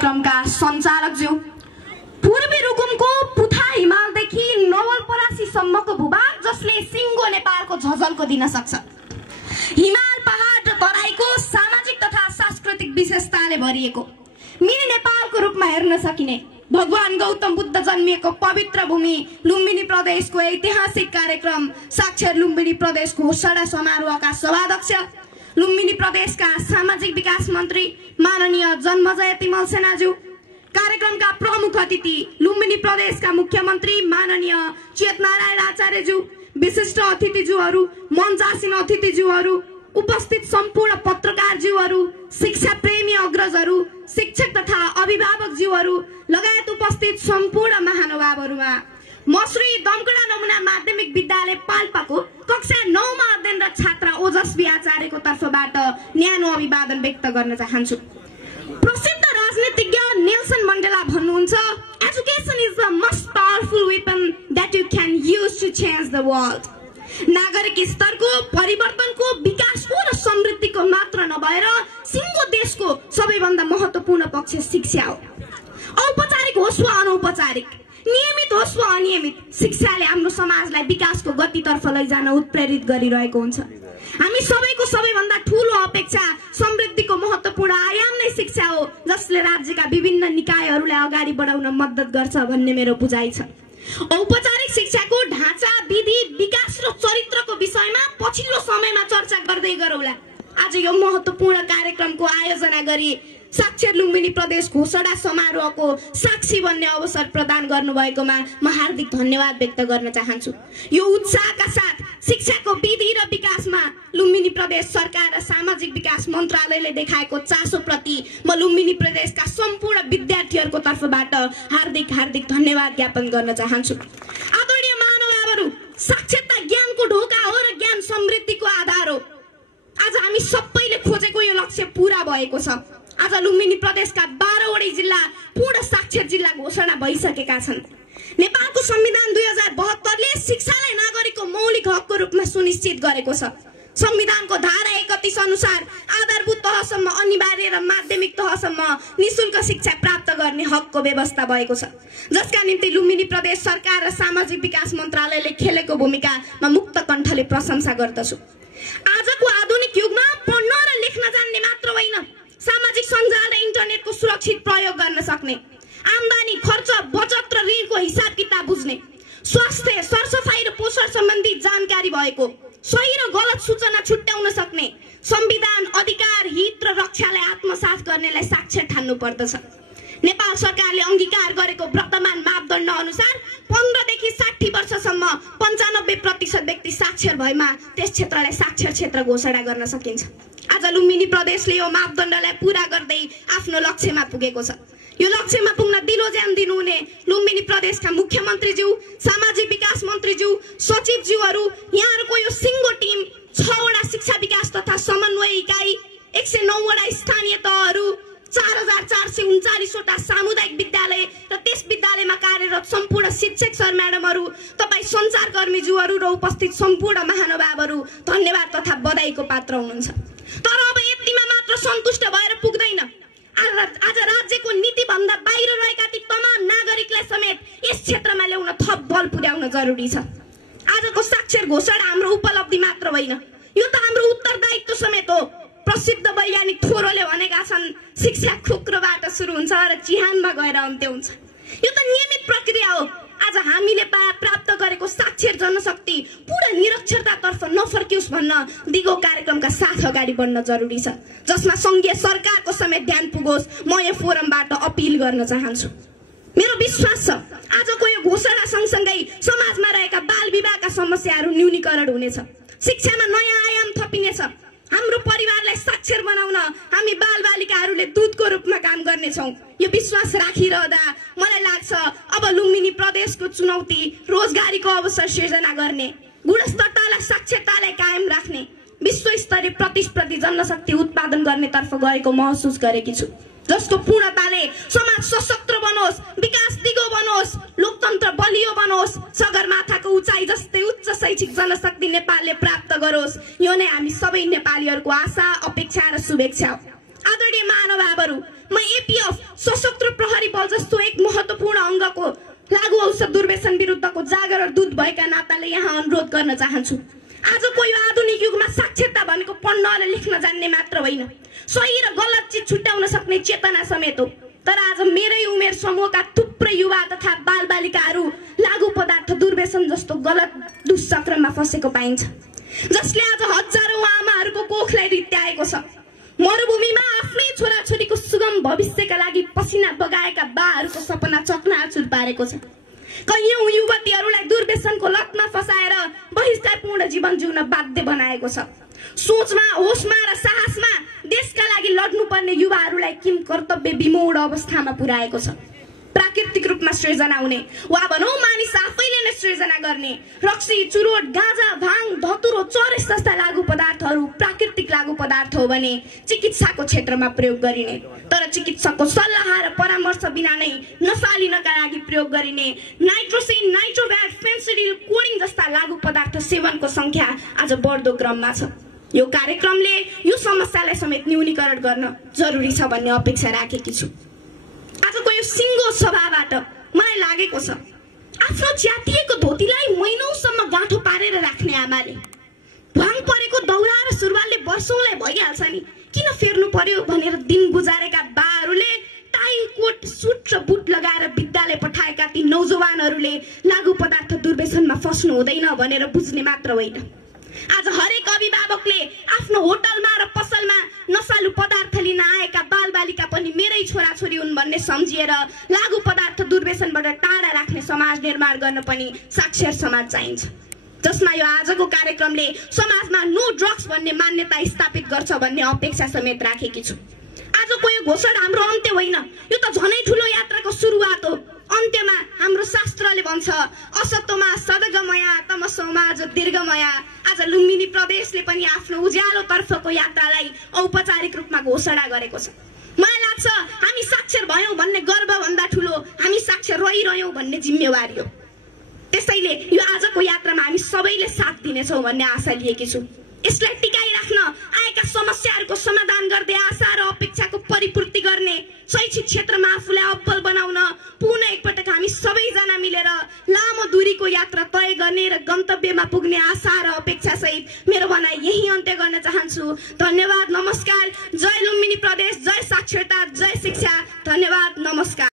कार्यक्रमका सञ्चालकज्यू, पूर्वी रुकुमको पुथा हिमालदेखि नवलपरासीसम्मको भूभाग जसले सिङ्गो नेपालको झझल्को दिन सक्छ। हिमाल पहाड र तराईको सामाजिक तथा सांस्कृतिक विशेषताले भरिएको मिनी नेपालको रूपमा हेर्न सकिने भगवान गौतम बुद्ध जन्मिएको पवित्र भूमि लुम्बिनी प्रदेशको ऐतिहासिक कार्यक्रम साक्षर लुम्बिनी प्रदेश घोषणा समारोहका सभाध्यक्ष, लुम्बिनी प्रदेशका सामाजिक विकास मन्त्री माननीय जन्मजय तिमल सेनाज्यू, कार्यक्रमका प्रमुख अतिथि लुम्बिनी प्रदेशका मुख्यमन्त्री माननीय चेतनारायण आचार्यज्यू, विशिष्ट अतिथिज्यूहरू, मञ्चासीन अतिथिज्यूहरू, उपस्थित सम्पूर्ण पत्रकारज्यूहरू, शिक्षा प्रेमी अग्रजहरू, शिक्षक तथा अभिभावकज्यूहरू लगायत उपस्थित सम्पूर्ण महानुभावहरूमा म श्री दमकडा नमुना माध्यमिक विद्यालय पाल्पाको कक्षा 9 मा अध्ययनरत छात्रा ओजस्वी आचार्यको तर्फबाट न्यानो अभिवादन व्यक्त गर्न चाहन्छु। प्रसिद्ध राजनीतिज्ञ नेल्सन मण्डेला भन्नुहुन्छ, education is the most powerful weapon that you can use to change the world. नागरिक स्तरको परिवर्तनको, विकासको र समृद्धिको मात्र नभएर सिङ्गो देशको सबैभन्दा महत्त्वपूर्ण पक्ष शिक्षा हो। औपचारिक होस् वा अनौपचारिक, नियमित होस् वा अनियमित, शिक्षाले हाम्रो समाजलाई विकासको गतितर्फ लैजान उत्प्रेरित गरिरहेको हुन्छ। हामी सबैको सबैभन्दा ठूलो अपेक्षा समृद्धिको महत्त्वपूर्ण आयाम नै शिक्षा हो, जसले राज्यका विभिन्न निकायहरूलाई अगाडि बढाउन मद्दत गर्छ भन्ने मेरो बुझाइ छ। औपचारिक शिक्षाको ढाँचा, विधि, विकास र चरित्रको विषयमा पछिल्लो समयमा चर्चा गर्दै गरौँला। आज यो महत्त्वपूर्ण कार्यक्रमको आयोजना गरी साक्षर लुम्बिनी प्रदेश घोषणा समारोहको साक्षी बन्ने अवसर प्रदान गर्नुभएकोमा म हार्दिक धन्यवाद व्यक्त गर्न चाहन्छु। यो उत्साहका साथ शिक्षाको विधि र विकासमा लुम्बिनी प्रदेश सरकार र सामाजिक विकास मन्त्रालयले देखाएको चासोप्रति म लुम्बिनी प्रदेशका सम्पूर्ण विद्यार्थीहरूको तर्फबाट हार्दिक हार्दिक धन्यवाद ज्ञापन गर्न चाहन्छु। आदरणीय महानुभावहरू, साक्षरता ज्ञानको ढोका हो र ज्ञान समृद्धिको आधार हो। आज हामी सबैले खोजेको यो लक्ष्य पूरा भएको छ। आज लुम्बिनी प्रदेशका 12वटै जिल्ला पूर्ण साक्षर जिल्ला घोषणा भइसकेका छन्। नेपालको संविधान 2072ले शिक्षालाई नागरिकको मौलिक हकको रूपमा सुनिश्चित गरेको छ। संविधानको धारा 31 अनुसार आधारभूत तहसम्म अनिवार्य र माध्यमिक तहसम्म निशुल्क शिक्षा प्राप्त गर्ने हकको व्यवस्था भएको छ, जसका निम्ति लुम्बिनी प्रदेश सरकार र सामाजिक विकास मन्त्रालयले खेलेको भूमिकामा मुक्त कण्ठले प्रशंसा गर्दछु। आजको आधुनिक युगमा पढ्न र लेख्न जान्ने मात्र होइन, सामाजिक सञ्जाल र इन्टरनेटको सुरक्षित प्रयोग गर्न सक्ने, आम्दानी, खर्च, बचत र ऋणको हिसाब किताब बुझ्ने, स्वास्थ्य, सरसफाई र पोषण सम्बन्धी जानकारी भएको, सही र गलत सूचना छुट्याउन सक्ने, संविधान, अधिकार, हित र रक्षालाई आत्मसात गर्नेलाई साक्षर ठान्नु पर्दछ। नेपाल सरकारले अंगीकार गरेको वर्तमान मापदण्ड अनुसार 15 देखि 60 वर्षसम्म 95% व्यक्ति साक्षर भएमा त्यस क्षेत्रलाई साक्षर क्षेत्र घोषणा गर्न सकिन्छ। आज लुम्बिनी प्रदेशले यो मापदण्डलाई पूरा गर्दै आफ्नो लक्ष्यमा पुगेको छ। यो लक्ष्यमा पुग्न दिलो ज्यान दिनुहुने लुम्बिनी प्रदेशका मुख्यमन्त्रीज्यू, सामाजिक विकास मन्त्रीज्यू, सचिवज्यूहरू, यहाँहरूको यो सिङ्गो टिम, 6 वटा शिक्षा विकास तथा समन्वय इकाइ, 109 वटा स्थानीय तहहरू, 4439 वटा सामुदायिक विद्यालय र त्यस विद्यालयमा कार्यरत सम्पूर्ण शिक्षक सर म्याडमहरू, तपाईँ सञ्चारकर्मीज्यूहरू र उपस्थित सम्पूर्ण महानुभावहरू धन्यवाद तथा बधाईको पात्र हुनुहुन्छ। तर अब यतिमा मात्र सन्तुष्ट भएर पुग्दैन। आज राज्यको नीति भन्दा बाहिर रहेका ती तमाम नागरिकलाई समेत यस क्षेत्रमा ल्याउन थप बल पुर्याउन जरुरी छ। आजको साक्षर घोषणा हाम्रो उपलब्धि मात्र होइन, यो त हाम्रो उत्तरदायित्व समेत हो। प्रसिद्ध वैज्ञानिक थोरोले भनेका छन्, शिक्षा खुक्रोबाट सुरु हुन्छ र चिहानमा गएर अन्त्य हुन्छ। यो त नियमित प्रक्रिया हो। आज हामीले प्राप्त गरेको साक्षर जनशक्ति पूरा निरक्षरतातर्फ नफर्कियोस् भन्न दिगो कार्यक्रमका साथ अगाडि बढ्न जरुरी छ, जसमा संघीय सरकारको समेत ध्यान पुगोस्। म यो फोरमबाट अपिल गर्न चाहन्छु। मेरो विश्वास छ आजको यो घोषणा सँगसँगै समाजमा रहेका बाल विवाहका समस्याहरू न्यूनीकरण हुनेछ, शिक्षामा नयाँ आयाम थपिनेछ। हाम्रो परिवारलाई साक्षर बनाउन हामी बालबालिकाहरूले दूतको रूपमा काम गर्नेछौँ। यो विश्वास राखिरहँदा मलाई लाग्छ अब लुम्बिनी प्रदेशको चुनौती रोजगारीको अवसर सृजना गर्ने, गुणस्तरतालाई, साक्षरतालाई कायम राख्ने, विश्वस्तरीय प्रतिस्पर्धी जनशक्ति उत्पादन गर्नेतर्फ गएको महसुस गरेकी छु, जसको पूर्णताले समाज सशक्त बनोस्, विकास दिगो बनोस्, लोकतन्त्र बलियो बनोस्, सगरमाथाको उचाइ जस्तै उच्च शैक्षिक जनशक्ति नेपालले प्राप्त गरोस्। यो नै हामी सबै नेपालीहरूको आशा, अपेक्षा र शुभेच्छा हो। आदरणीय महानुभावहरू, म एपीएफ सशक्त गर्न चाहन्छु। आजको यो आधुनिक युगमा साक्षरता भनेको पढ्न र लेख्न जान्ने मात्र होइन, सही र गलत चिज छुट्याउन सक्ने चेतना समेत हो। तर आज मेरै उमेर समूहका थुप्रै युवा तथा बालबालिकाहरू लागु पदार्थ दुर्व्यसन जस्तो गलत दुष्चक्रमा फसेको पाइन्छ, जसले आज हजारौं आमाहरूको कोखलाई रित्याएको छ। मरुभूमिमा आफ्नै छोराछोरीको सुगम भविष्यका लागि पसिना बगाएका बाहरूको सपना चकनाचुर पारेको छ। कैयौं युवतीहरूलाई दुर्व्यसनको लतमा फसाएर बहिष्कारपूर्ण जीवन जिउन बाध्य बनाएको छ। सोचमा, होसमा र साहसमा देशका लागि लड्नुपर्ने युवाहरूलाई किम कर्तव्य विमूढ अवस्थामा पुर्याएको छ। प्राकृतिक रूपमा सृजना हुने वा भनौं मानिस आफैले नै सृजना गर्ने रक्सी, चुरोट, गाँजा, भाङ, धतुरो, चरस जस्ता लागु पदार्थहरू प्राकृतिक लागु पदार्थ हो भने चिकित्साको क्षेत्रमा प्रयोग गरिने, तर चिकित्सकको सल्लाह र परामर्श बिना नै नशा लिनका लागि प्रयोग गरिने नाइट्रोसिन, नाइट्रोभ्याट, फेन्सिडिल, कोडिङ जस्ता लागु पदार्थ सेवनको संख्या आज बढ्दो क्रममा छ। यो कार्यक्रमले यो समस्यालाई समेत न्यूनीकरण गर्न जरुरी छ भन्ने अपेक्षा राखेकी छु। आजको यो सिङ्गो सभाबाट मलाई लागेको छ, आफ्नो च्यातिएको धोतीलाई महिनौसम्म गाँठो पारेर राख्ने आमाले भाङ परेको दौरा र सुरुवालले वर्षौंलाई भइहाल्छ नि, किन फेर्नु पर्यो भनेर दिन गुजारेका बाहरूले टाई, कोट, सुट र बुट लगाएर विद्यालय पठाएका ती नौजवानहरूले लागु पदार्थ दुर्व्यसनमा फस्नु हुँदैन भनेर बुझ्ने मात्र होइन। आज हरेक अभिभावकले आफ्नो होटलमा र पसलमा नशालु पदार्थ लिन आएका बालबालिका पनि मेरै छोराछोरी हुन् भन्ने सम्झिएर लागु पदार्थ दुर्व्यसनबाट टाढा राख्ने समाज निर्माण गर्न पनि साक्षर समाज चाहिन्छ, जसमा यो आजको कार्यक्रमले समाजमा नो ड्रग्स भन्ने मान्यता स्थापित गर्छ भन्ने अपेक्षा समेत राखेकी छु। आजको यो घोषणा हाम्रो अन्त्य होइन, यो त झनै ठुलो यात्राको सुरुवात हो। अन्त्यमा हाम्रो शास्त्रले भन्छ असतोमा सदगमया तमसोमा ज्योतिर्गमया। आज लुम्बिनी प्रदेशले पनि आफ्नो उज्यालो तर्फको यात्रालाई औपचारिक रूपमा घोषणा गरेको छ। मलाई लाग्छ हामी साक्षर भयौं भन्ने गर्व भन्दा ठुलो हामी साक्षर रहिरह्यौं भन्ने जिम्मेवारी हो। त्यसैले यो आजको यात्रामा हामी सबैले साथ दिनेछौं भन्ने आशा लिएकी छु। यसलाई टिकाइराख्न, आएका समस्याहरूको समाधान गर्दै आशा र अपेक्षाको परिपूर्ति गर्ने, शैक्षिक क्षेत्रमा आफूलाई अब्बल बनाउन पुनः एकपटक हामी सबैजना मिलेर लामो दूरीको यात्रा तय गर्ने र गन्तव्यमा पुग्ने आशा र अपेक्षा सहित मेरो भनाइ यही अन्त्य गर्न चाहन्छु। धन्यवाद, नमस्कार। जय लुम्बिनी प्रदेश, जय साक्षरता, जय शिक्षा। धन्यवाद, नमस्कार।